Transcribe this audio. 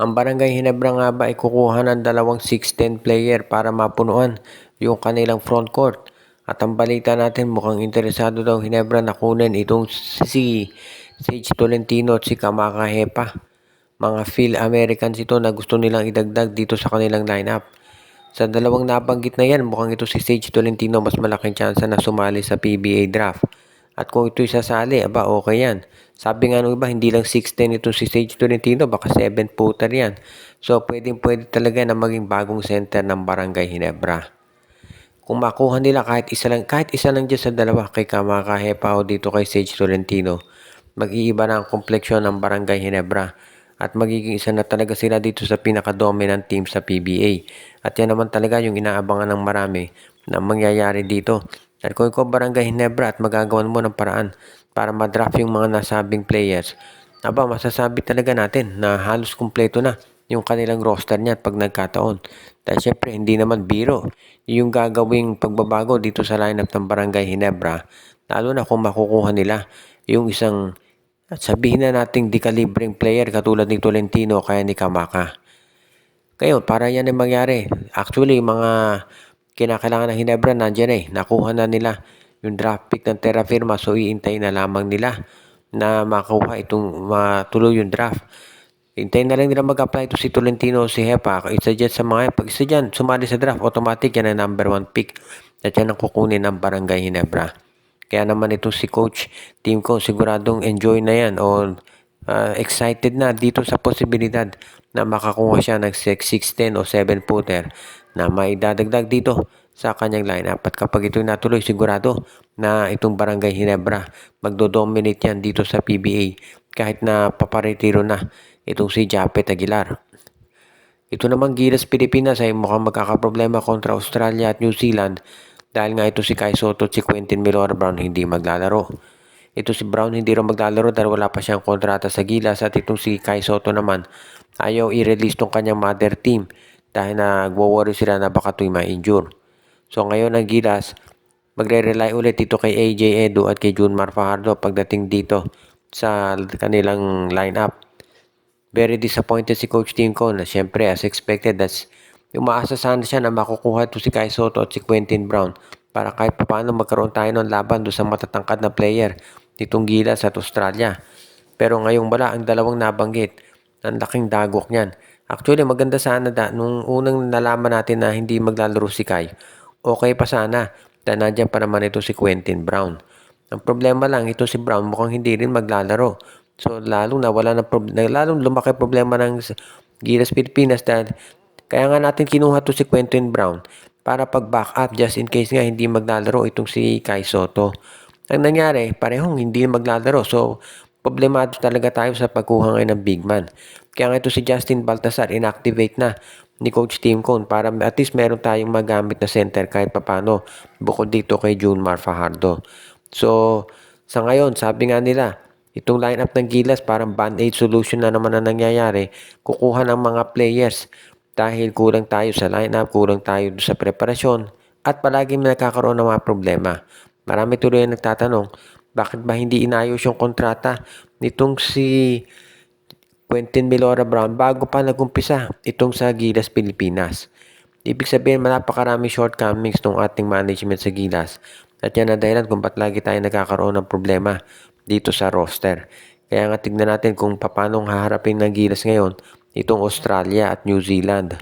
Ang Barangay Ginebra nga ba ay kukuha ng dalawang 6'10 player para mapunuan yung kanilang front court. At ang balita natin mukhang interesado daw Ginebra na kunin itong si Sage Tolentino at si Kamaka Hepa. Mga Phil-Americans ito na gusto nilang idagdag dito sa kanilang lineup. Sa dalawang nabanggit na yan, mukhang ito si Sage Tolentino mas malaking tsansa na sumali sa PBA draft. At kung ito'y sasali, aba okay yan. Sabi nga nung iba, hindi lang 6'10 itong si Sage Tolentino, baka 7-footer yan. So pwede talaga na maging bagong center ng Barangay Ginebra. Kung makuha nila kahit isa lang dyan sa dalawa, kay Kamaka Hepa o dito kay Sage Tolentino, mag-iiba na ang kompleksyon ng Barangay Ginebra at magiging isa na talaga sila dito sa pinaka-dominant team sa PBA. At yan naman talaga yung inaabangan ng marami na mangyayari dito. At kung ikaw Barangay Ginebra at magagawan mo ng paraan para madraft yung mga nasabing players, aba masasabi talaga natin na halos kumpleto na yung kanilang roster niya pag nagkataon. Dahil syempre hindi naman biro yung gagawing pagbabago dito sa lineup ng Barangay Ginebra, lalo na kung makukuha nila yung isang at sabihin na nating di kalibreng player katulad ni Tolentino kaya ni Kamaka. Ngayon, para yan ay mangyari, actually mga kinakailangan ng Ginebra nandiyan eh. Nakuha na nila yung draft pick ng Terra Firma, so iintay na lamang nila na makuha itong matuloy yung draft. Hintayin na lang nila mag-apply ito si Tolentino o si Hepa. Isa dyan sa mga, pag isa dyan, sumali sa draft, automatic yan ang number 1 pick. At yan ang kukunin ng Barangay Ginebra. Kaya naman itong si coach, team ko, siguradong enjoy na yan o excited na dito sa posibilidad na makakuha siya ng 6'10 o 7-footer na maidadagdag dito sa kanyang lineup. At kapag ito'y natuloy, sigurado na itong Barangay Ginebra magdo-dominate yan dito sa PBA kahit na paparetiro na itong si Japet Aguilar. Ito namang Gilas Pilipinas ay mukhang magkakaproblema kontra Australia at New Zealand dahil nga ito si Kai Soto at si Quentin Milora Brown hindi maglalaro. Ito si Brown hindi rin maglalaro dahil wala pa siyang kontrata sa Gilas at itong si Kai Soto naman ayaw i-release tong kanyang mother team dahil nagwo-worry sila na baka ito'y ma-injure. So ngayon ang Gilas magre-rely ulit dito kay AJ Edu at kay Junmar Fajardo pagdating dito sa kanilang lineup. Very disappointed si Coach Timco na syempre as expected umaasa sana siya na makukuha ito si Kai Soto at si Quentin Brown para kahit paano magkaroon tayo ng laban doon sa matatangkad na player nitong Gilas at Australia. Pero ngayong wala ang dalawang nabanggit. Ang laking dagok niyan. Actually maganda sana nung unang nalaman natin na hindi maglalaro si Kai. Okay pa sana dahil nandiyan pa naman ito si Quentin Brown. Ang problema lang ito si Brown mukhang hindi rin maglalaro. So lalong lumaki problema ng Gilas Pilipinas dahil kaya nga natin kinuha to si Quentin Brown para pag-back up just in case nga hindi maglalaro itong si Kai Soto. Ang nangyari, parehong hindi maglalaro. So, problemado talaga tayo sa pagkuha ngayon ng big man. Kaya nga ito si Justin Baltasar, inactivate na ni Coach Tim Cone para at least meron tayong magamit na center kahit papano bukod dito kay Junmar Fajardo. So, sa ngayon, sabi nga nila, itong lineup ng Gilas parang band-aid solution na naman ang nangyayari. Kukuha ng mga players dahil kulang tayo sa lineup, kulang tayo sa preparasyon, at palagi may nakakaroon ng mga problema. Marami tuloy ang nagtatanong, bakit ba hindi inayos yung kontrata nitong si Quentin Milora Brown bago pa nagumpisa itong sa Gilas Pilipinas? Ibig sabihin, napakarami shortcomings ng ating management sa Gilas. At yan ang dahilan kung ba't lagi tayo nagkakaroon ng problema dito sa roster. Kaya nga tignan natin kung paano haharapin ng Gilas ngayon itong Australia at New Zealand.